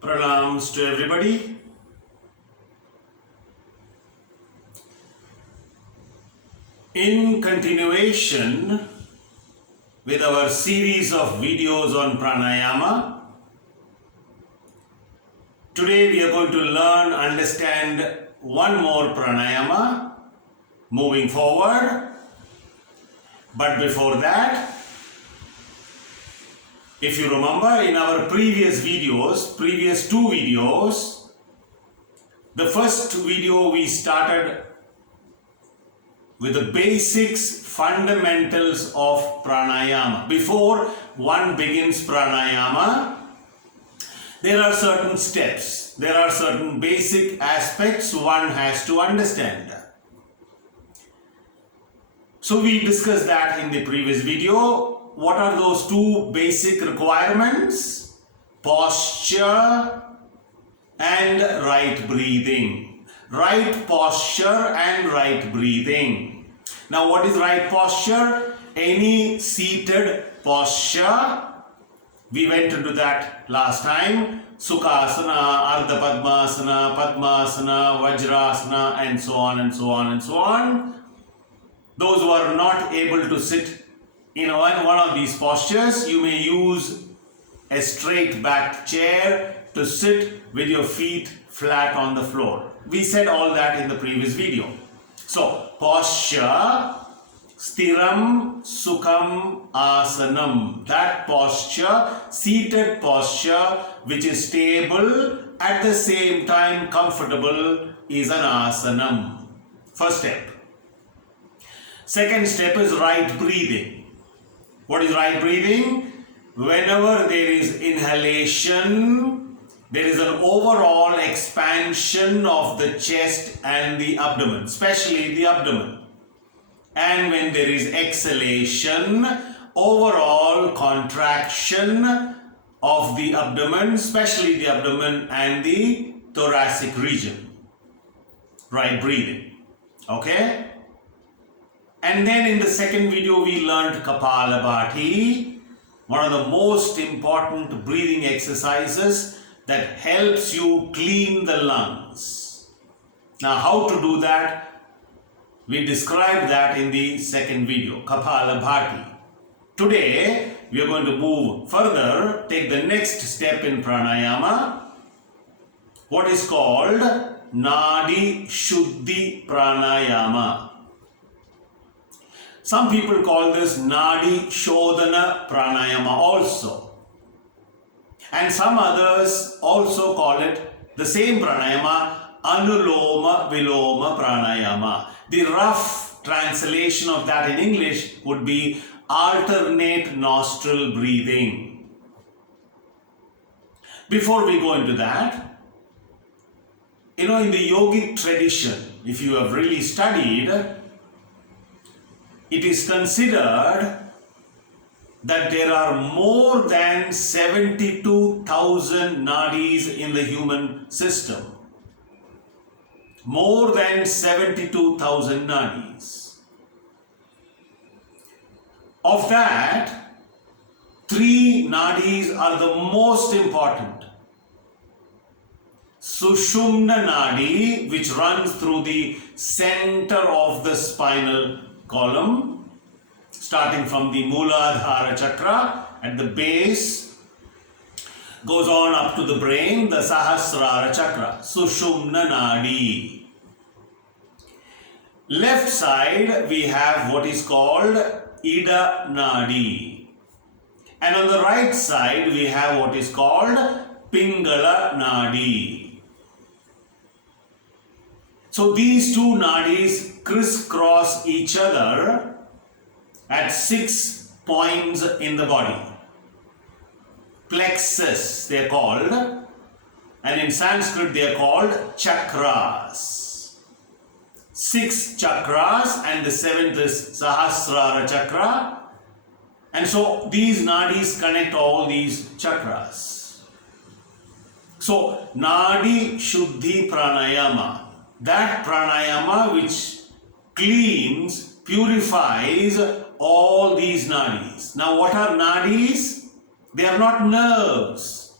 Pranams to everybody. In continuation with our series of videos on pranayama, today we are going to learn, understand one more pranayama moving forward. But before that, if you remember in our previous two videos, the first video we started with the basics, fundamentals of pranayama. Before one begins pranayama, there are certain steps, there are certain basic aspects one has to understand. So we discussed that in the previous video. What are those two basic requirements? Posture and right breathing. Right posture and right breathing. Now what is right posture? Any seated posture. We went into that last time. Sukhasana, Ardha Padmasana, Padmasana, Vajrasana, and so on and so on and so on. Those who are not able to sit in one of these postures, you may use a straight backed chair to sit with your feet flat on the floor. We said all that in the previous video. So, posture, stiram, sukham, asanam. That posture, seated posture, which is stable, at the same time comfortable, is an asanam. First step. Second step is right breathing. What is right breathing? Whenever there is inhalation, there is an overall expansion of the chest and the abdomen, especially the abdomen. And when there is exhalation, overall contraction of the abdomen, especially the abdomen and the thoracic region. Right breathing. Okay? And then in the second video we learned Kapalabhati, one of the most important breathing exercises that helps you clean the lungs. Now how to do that? We described that in the second video, Kapalabhati. Today we are going to move further, take the next step in pranayama, what is called Nadi Shuddhi pranayama. Some people call this Nadi Shodhana pranayama also. And some others also call it the same pranayama, Anuloma Viloma pranayama. The rough translation of that in English would be alternate nostril breathing. Before we go into that, in the yogic tradition, if you have really studied, it is considered that there are more than 72,000 nadis in the human system. More than 72,000 nadis. Of that, 3 nadis are the most important. Sushumna Nadi, which runs through the center of the spinal column, starting from the Mooladhara chakra at the base, goes on up to the brain, the Sahasrara chakra, Sushumna Nadi. Left side we have what is called Ida Nadi, and on the right side we have what is called Pingala Nadi. So these two nadis crisscross each other at 6 points in the body. Plexus they are called, and in Sanskrit they are called chakras. 6 chakras, and the 7th is Sahasrara chakra. And so these nadis connect all these chakras. So Nadi Shuddhi pranayama, that pranayama which cleans, purifies all these nadis. Now what are nadis? They are not nerves.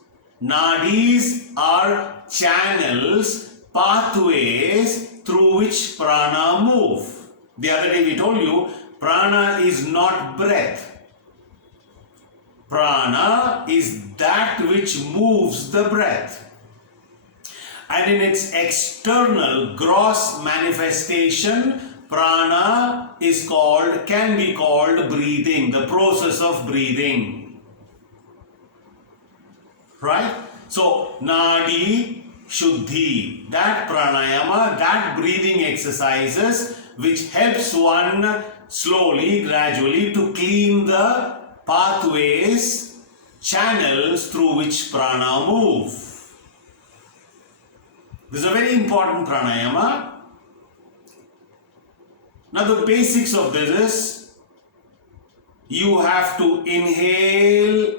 Nadis are channels, pathways through which prana move. The other day we told you, prana is not breath. Prana is that which moves the breath. And in its external gross manifestation, prana can be called breathing, the process of breathing. Right? So, Nadi Shuddhi, that pranayama, that breathing exercises which helps one slowly, gradually to clean the pathways, channels through which prana move. This is a very important pranayama. Now the basics of this is, you have to inhale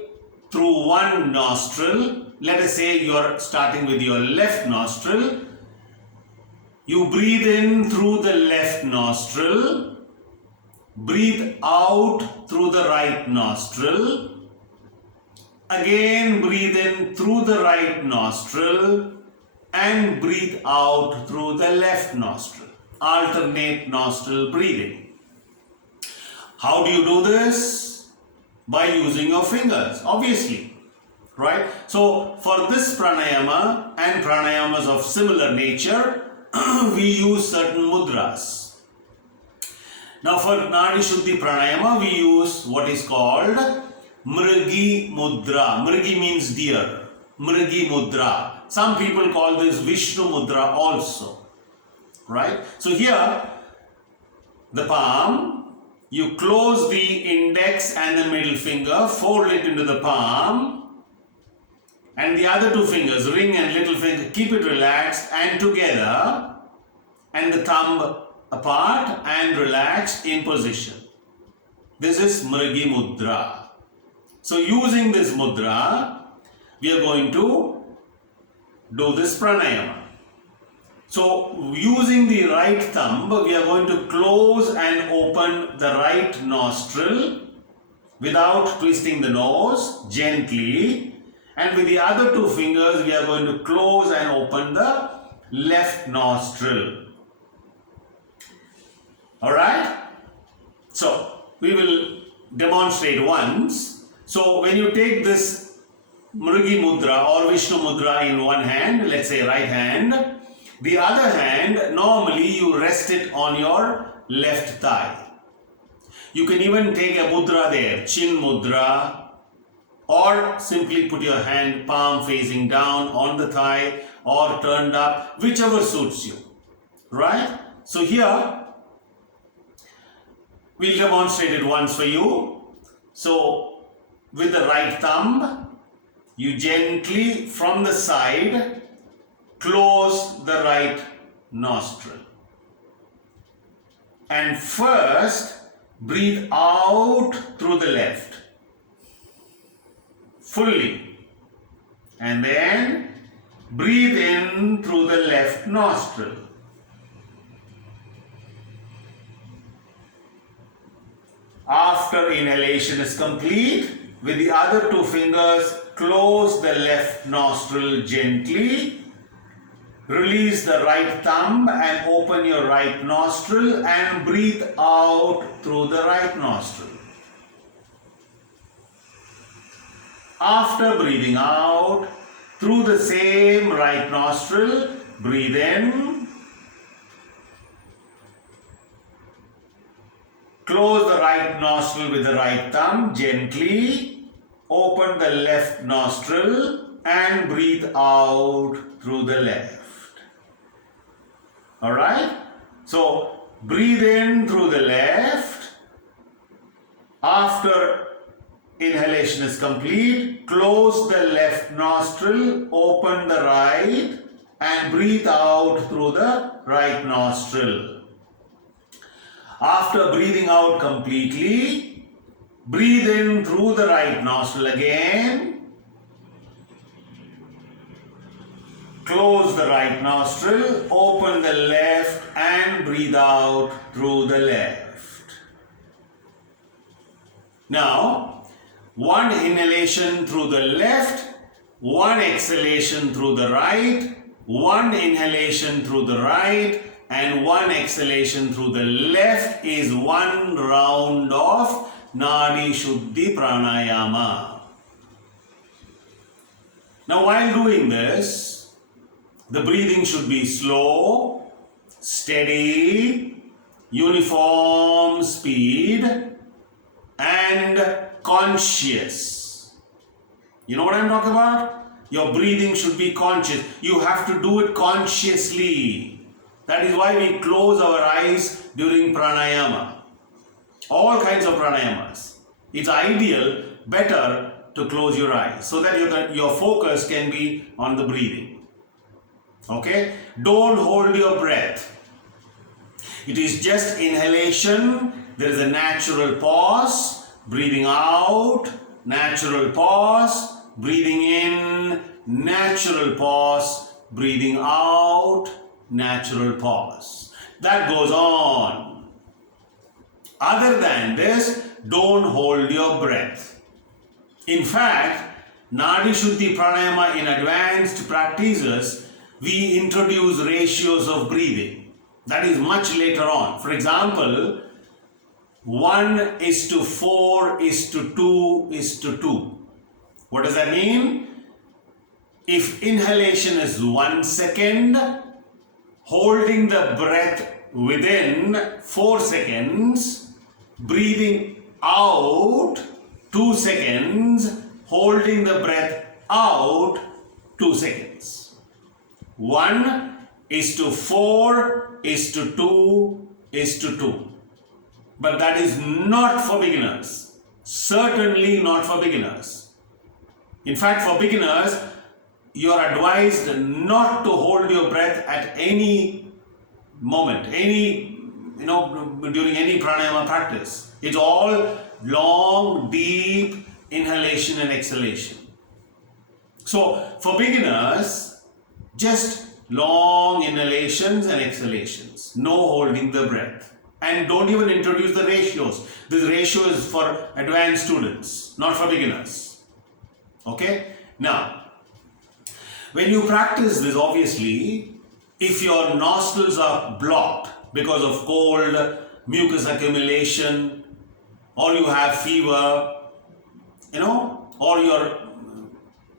through one nostril. Let us say you are starting with your left nostril. You breathe in through the left nostril. Breathe out through the right nostril. Again breathe in through the right nostril and breathe out through the left nostril. Alternate nostril breathing. How do you do this? By using your fingers, obviously. Right? So, for this pranayama and pranayamas of similar nature, we use certain mudras. Now, for Nadi Shuddhi pranayama, we use what is called Mrigi mudra. Mrigi means deer. Mrigi mudra. Some people call this Vishnu mudra also. Right? So here, the palm, you close the index and the middle finger, fold it into the palm, and the other two fingers, ring and little finger, keep it relaxed and together, and the thumb apart and relaxed in position. This is Mrigi mudra. So using this mudra, we are going to do this pranayama. So using the right thumb, we are going to close and open the right nostril without twisting the nose, gently. And with the other two fingers, we are going to close and open the left nostril. Alright? So, we will demonstrate once. So, when you take this Mrigi mudra or Vishnu mudra in one hand, let's say right hand, the other hand, normally you rest it on your left thigh. You can even take a mudra there, chin mudra, or simply put your hand palm facing down on the thigh or turned up, whichever suits you. Right? So here, we'll demonstrate it once for you. So, with the right thumb, you gently from the side close the right nostril. And first, breathe out through the left. Fully. And then, breathe in through the left nostril. After inhalation is complete, with the other two fingers, close the left nostril gently. Release the right thumb and open your right nostril and breathe out through the right nostril. After breathing out through the same right nostril, breathe in. Close the right nostril with the right thumb gently. Open the left nostril and breathe out through the left. Alright? So, breathe in through the left. After inhalation is complete, close the left nostril, open the right and breathe out through the right nostril. After breathing out completely, breathe in through the right nostril again. Close the right nostril, open the left and breathe out through the left. Now, one inhalation through the left one exhalation through the right, one inhalation through the right, and one exhalation through the left is one round of Nadi Shuddhi pranayama. Now, while doing this, the breathing should be slow, steady, uniform speed, and conscious. You know what I'm talking about? Your breathing should be conscious. You have to do it consciously. That is why we close our eyes during pranayama. All kinds of pranayamas. It's ideal, better to close your eyes so that your focus can be on the breathing. Okay? Don't hold your breath. It is just inhalation. There is a natural pause. Breathing out. Natural pause. Breathing in. Natural pause. Breathing out. Natural pause. That goes on. Other than this, don't hold your breath. In fact, Nadi Shuddhi pranayama in advanced practices, we introduce ratios of breathing. That is much later on. For example, 1:4:2:2. What does that mean? If inhalation is 1 second, holding the breath within 4 seconds, breathing out 2 seconds, holding the breath out 2 seconds. 1:4:2:2. But that is not for beginners. Certainly not for beginners. In fact, for beginners, you are advised not to hold your breath at any moment, during any pranayama practice. It's all long, deep inhalation and exhalation. So, for beginners, just long inhalations and exhalations, no holding the breath. And don't even introduce the ratios. This ratio is for advanced students, not for beginners. Okay? Now, when you practice this, obviously, if your nostrils are blocked because of cold, mucus accumulation, or you have fever, or you're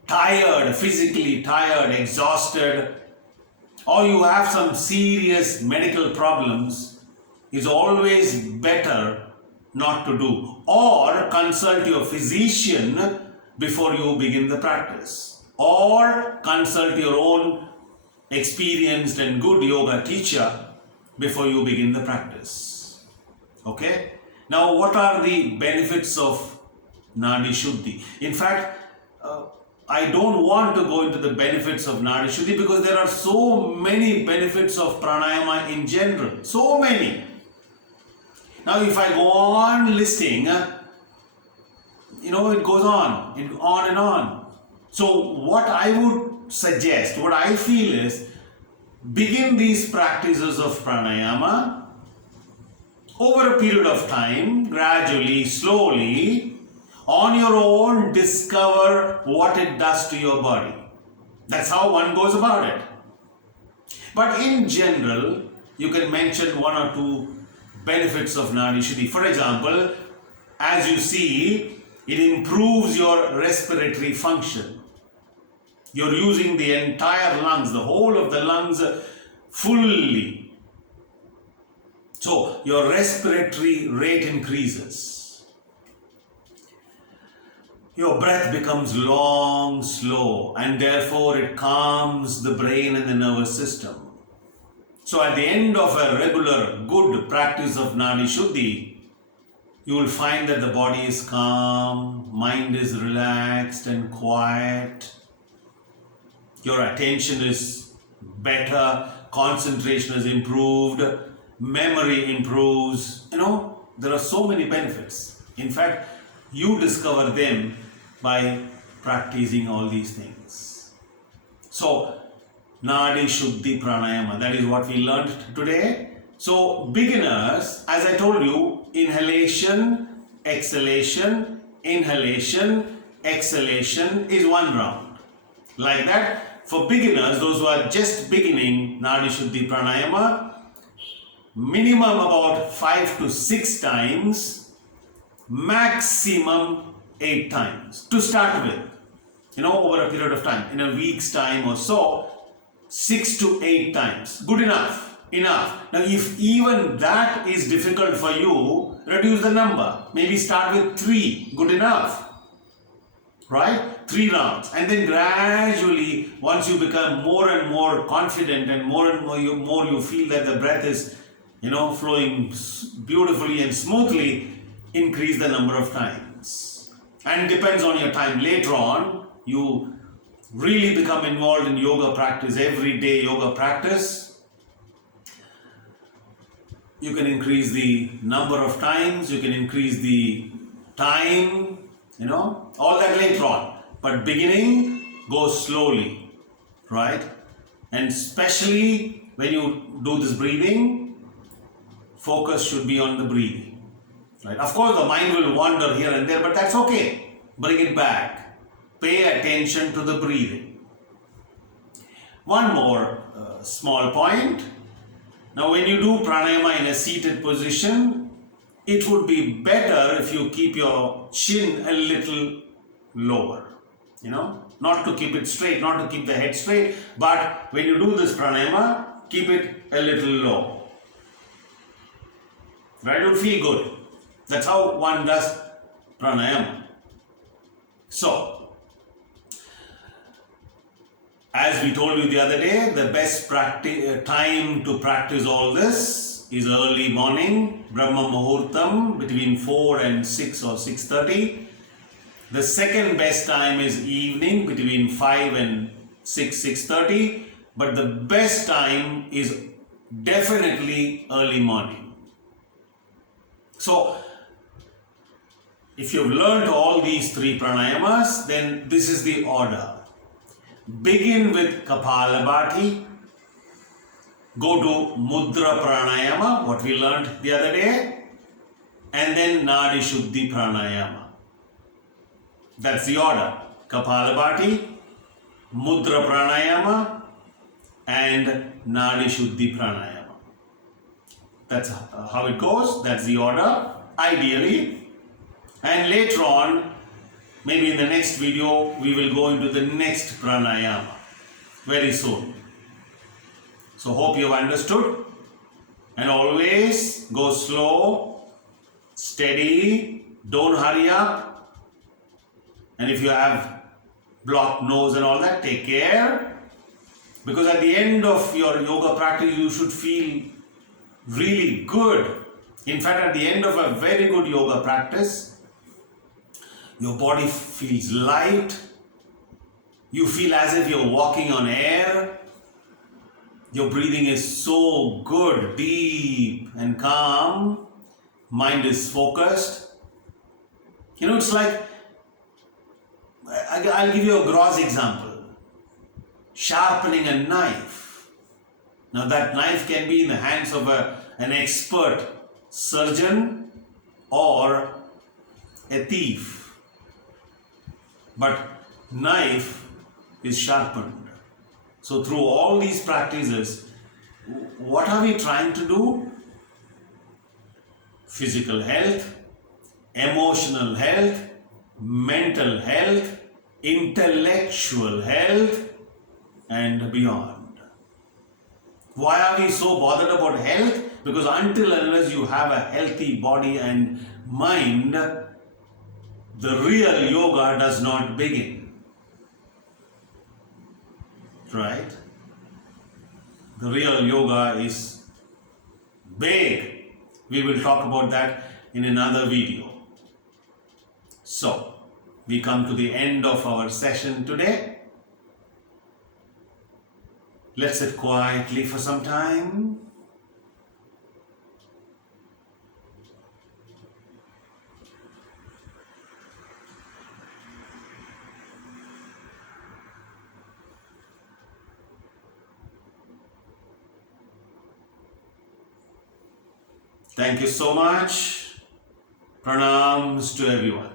tired, physically tired, exhausted, or you have some serious medical problems, it's always better not to do. Or consult your physician before you begin the practice. Or consult your own experienced and good yoga teacher before you begin the practice. Okay? Now, what are the benefits of Nadi Shuddhi? In fact, I don't want to go into the benefits of Nadi Shuddhi because there are so many benefits of pranayama in general. So many. Now, if I go on listing, it goes on and on. So, what I would suggest, what I feel is, begin these practices of pranayama over a period of time, gradually, slowly, on your own, discover what it does to your body. That's how one goes about it. But in general, you can mention one or two benefits of Nadi Shuddhi. For example, as you see, it improves your respiratory function. You're using the entire lungs, the whole of the lungs fully. So your respiratory rate increases. Your breath becomes long, slow, and therefore it calms the brain and the nervous system. So at the end of a regular, good practice of Nadi Shuddhi, you will find that the body is calm, mind is relaxed and quiet. Your attention is better, concentration is improved, memory improves. There are so many benefits. In fact, you discover them by practicing all these things. So, Nadi Shuddhi pranayama, that is what we learned today. So, beginners, as I told you, inhalation, exhalation, inhalation, exhalation is one round. Like that, for beginners, those who are just beginning Nadi Shuddhi pranayama, minimum about 5 to 6 times, maximum 8 times to start with. Over a period of time, in a week's time or so, 6 to 8 times. Good enough. Enough. Now, if even that is difficult for you, reduce the number. Maybe start with 3. Good enough. Right? 3 rounds. And then gradually, once you become more and more confident and more you feel that the breath is, flowing beautifully and smoothly, increase the number of times. And depends on your time. Later on, you really become involved in yoga practice, everyday yoga practice. You can increase the number of times, you can increase the time, all that later on. But beginning, go slowly, right? And especially when you do this breathing, focus should be on the breathing, right? Of course, the mind will wander here and there, but that's okay. Bring it back. Pay attention to the breathing. One more small point. Now, when you do pranayama in a seated position, it would be better if you keep your chin a little lower. Not to keep it straight, not to keep the head straight, but when you do this pranayama, keep it a little low. Right? It will feel good. That's how one does pranayama. So, as we told you the other day, the best time to practice all this is early morning, Brahma Muhurtam, between 4 and 6 or 6:30. The second best time is evening, between 5 and 6:30. But the best time is definitely early morning. So, if you've learned all these 3 pranayamas, then this is the order. Begin with Kapalabhati, go to Mudra pranayama, what we learned the other day, and then Nadi Shuddhi pranayama. That's the order. Kapalabhati, Mudra pranayama, and Nadi Shuddhi pranayama. That's how it goes. That's the order, ideally. And later on, maybe in the next video, we will go into the next pranayama very soon. So hope you have understood. And always go slow, steady, don't hurry up. And if you have blocked nose and all that, take care. Because at the end of your yoga practice, you should feel really good. In fact, at the end of a very good yoga practice, your body feels light. You feel as if you're walking on air. Your breathing is so good, deep and calm. Mind is focused. It's like, I'll give you a gross example. Sharpening a knife. Now that knife can be in the hands of an expert surgeon or a thief. But knife is sharpened. So through all these practices, what are we trying to do? Physical health, emotional health, mental health, intellectual health, and beyond. Why are we so bothered about health? Because until and unless you have a healthy body and mind, the real yoga does not begin. Right? The real yoga is big. We will talk about that in another video. So, we come to the end of our session today. Let's sit quietly for some time. Thank you so much. Pranams to everyone.